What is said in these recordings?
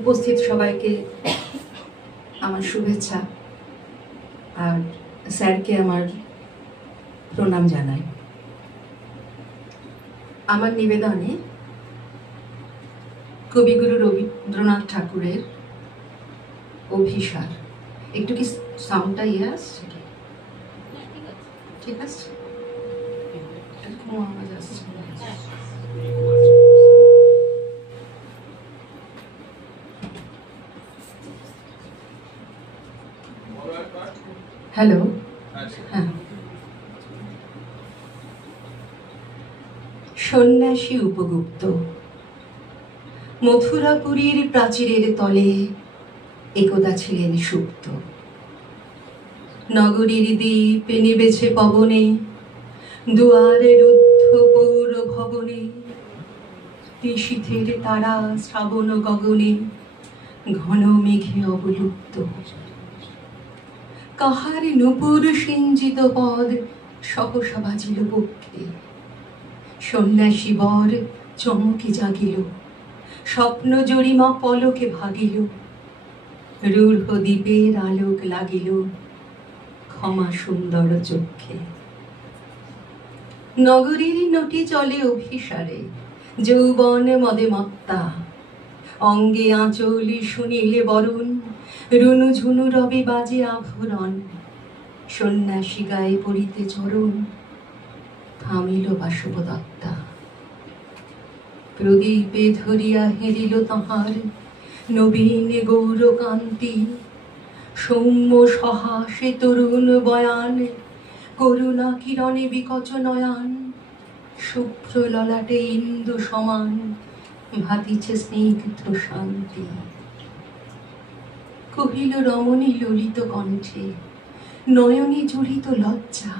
উপস্থিত সবাইকে আমার শুভেচ্ছা আর স্যারকে আমার প্রণাম জানাই। আমার নিবেদনে কবিগুরু রবীন্দ্রনাথ ঠাকুরের অভিসার। একটু কি সাউন্ডটা আসছে? ঠিক আছে, কোনো আওয়াজ আসছে? হ্যালো, হ্যাঁ। সন্ন্যাসী উপগুপ্ত মথুরাপুরীর প্রাচীরের তলে একদা ছিলেন সুপ্ত। নগরীর দ্বীপ নিবেছে পবনে, দুয়ারে রুদ্ধ পৌর ভবনে, নিশীথের তারা শ্রাবণ গগনে ঘন মেঘে অবলুপ্ত। কাহার নূপুর সিঞ্চিত পদ সহসা বাজিল বক্ষে, সন্ন্যাসী বর চমকে জাগিল, স্বপ্ন জরিমা পলকে ভাগিল, রূঢ় দ্বীপের আলোক লাগিল ক্ষমা সুন্দর চক্ষে। নগরীর নটি চলে অভিসারে, যৌবন মদে মত্তা, অঙ্গে আঁচলি শুনিলে বরণ, রুনু ঝুনু রবে বাজে আভরণ, সন্ন্যাসী গায়ে পড়িতে চরণ, থামিল বাসবদত্তা। প্রদীপে ধরিয়া হেরিল তাহার নবীন গৌরকান্তি, সৌম্য সহাসে তরুণ বয়ান, করুণা কিরণে বিকচ নয়ান, শুভ্র ললাটে ইন্দু সমান ভাতিছে স্নিগ্ধ শান্তি। কহিল রমণী ললিত কণ্ঠে, নয়নে জড়িত লজ্জা,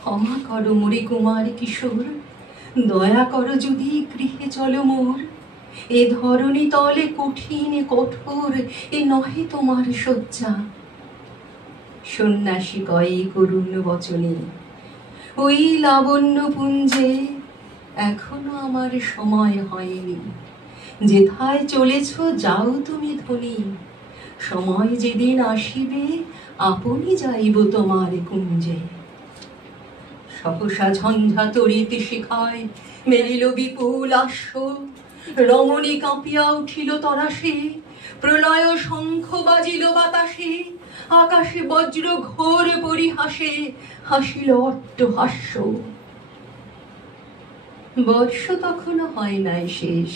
ক্ষমা কর মোরে কুমার কিশোর, দয়া কর যদি গৃহে চলো মোর, এ ধরণী তলে কঠিন কঠোর, এ নহে তোমার শয্যা। সন্ন্যাসী কয়ে করুণ বচনে, ওই লাবণ্য পুঞ্জে এখনো আমার সময় হয়নি, যেথায় চলেছ যাও তুমি ধনী, সময় যেদিন আসিবে আপনি যাইব তোমার কুঞ্জে। সহসা ঝঞ্ঝা তরিত শিখায় মেলিল বিপুল আশ্ব, রমণী কাঁপিয়া উঠিল তরাসে, প্রলয় শঙ্খ বাজিল বাতাসে, আকাশে বজ্র ঘোর পরিহাসে হাসিল অট্টহাস্য। বর্ষ তখনও হয় নাই শেষ,